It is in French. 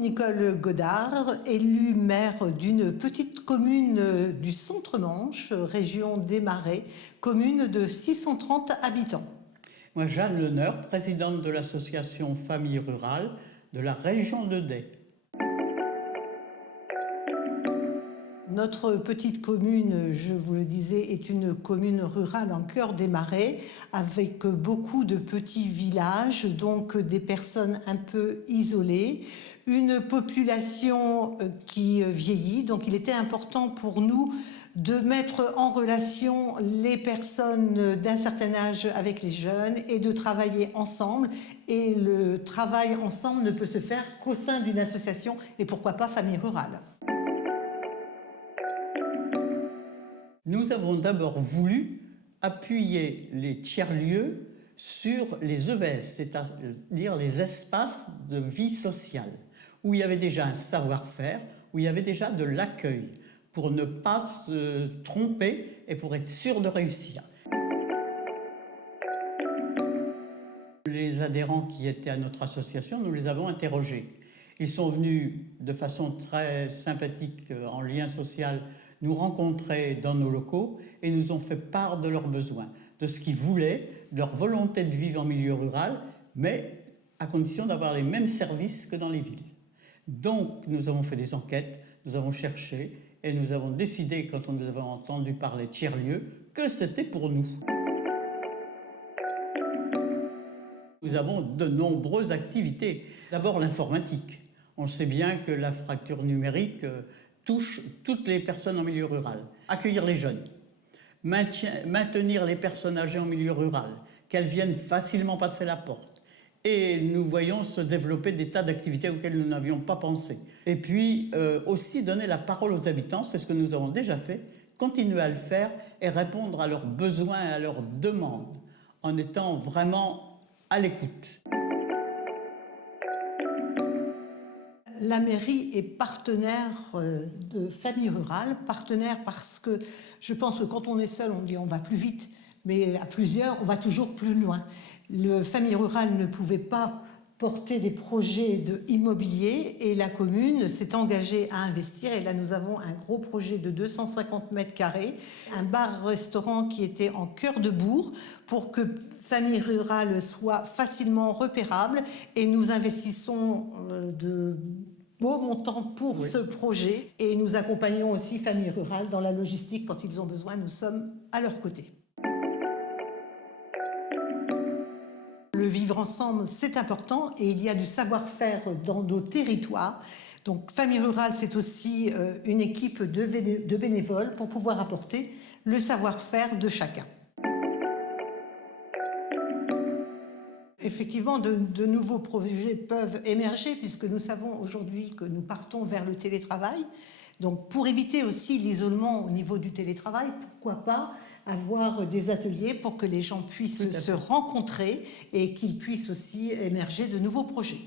Nicole Godard, élue maire d'une petite commune du Centre-Manche, région des Marais, commune de 630 habitants. Moi, Jeanne Leneur, présidente de l'association Famille Rurale de la région de Day. Notre petite commune, je vous le disais, est une commune rurale en cœur des Marais, avec beaucoup de petits villages, donc des personnes un peu isolées, une population qui vieillit. Donc il était important pour nous de mettre en relation les personnes d'un certain âge avec les jeunes et de travailler ensemble. Et le travail ensemble ne peut se faire qu'au sein d'une association et pourquoi pas Famille Rurale. Nous avons d'abord voulu appuyer les tiers-lieux sur les EVS, c'est-à-dire les espaces de vie sociale, où il y avait déjà un savoir-faire, où il y avait déjà de l'accueil, pour ne pas se tromper et pour être sûr de réussir. Les adhérents qui étaient à notre association, nous les avons interrogés. Ils sont venus de façon très sympathique, en lien social, nous rencontrer dans nos locaux et nous ont fait part de leurs besoins, de ce qu'ils voulaient, de leur volonté de vivre en milieu rural, mais à condition d'avoir les mêmes services que dans les villes. Donc nous avons fait des enquêtes, nous avons cherché et nous avons décidé, quand on nous avait entendu parler de tiers-lieux, que c'était pour nous. Nous avons de nombreuses activités. D'abord l'informatique. On sait bien que la fracture numérique touche toutes les personnes en milieu rural. Accueillir les jeunes, maintenir les personnes âgées en milieu rural, qu'elles viennent facilement passer la porte. Et nous voyons se développer des tas d'activités auxquelles nous n'avions pas pensé. Et puis aussi donner la parole aux habitants, c'est ce que nous avons déjà fait, continuer à le faire et répondre à leurs besoins et à leurs demandes, en étant vraiment à l'écoute. La mairie est partenaire de Famille Rurale, partenaire parce que je pense que quand on est seul, on dit on va plus vite, mais à plusieurs, on va toujours plus loin. Le Famille Rurale ne pouvait pas porter des projets de immobilier et la commune s'est engagée à investir. Et là, nous avons un gros projet de 250 mètres carrés, un bar-restaurant qui était en cœur de bourg pour que Famille Rurale soit facilement repérable. Et nous investissons de beaux montants pour ce projet. Et nous accompagnons aussi Famille Rurale dans la logistique quand ils ont besoin. Nous sommes à leur côté. Le vivre ensemble, c'est important et il y a du savoir-faire dans nos territoires. Donc Famille Rurale, c'est aussi une équipe de bénévoles pour pouvoir apporter le savoir-faire de chacun. Effectivement, de nouveaux projets peuvent émerger puisque nous savons aujourd'hui que nous partons vers le télétravail. Donc pour éviter aussi l'isolement au niveau du télétravail, pourquoi pas avoir des ateliers pour que les gens puissent se rencontrer et qu'ils puissent aussi émerger de nouveaux projets.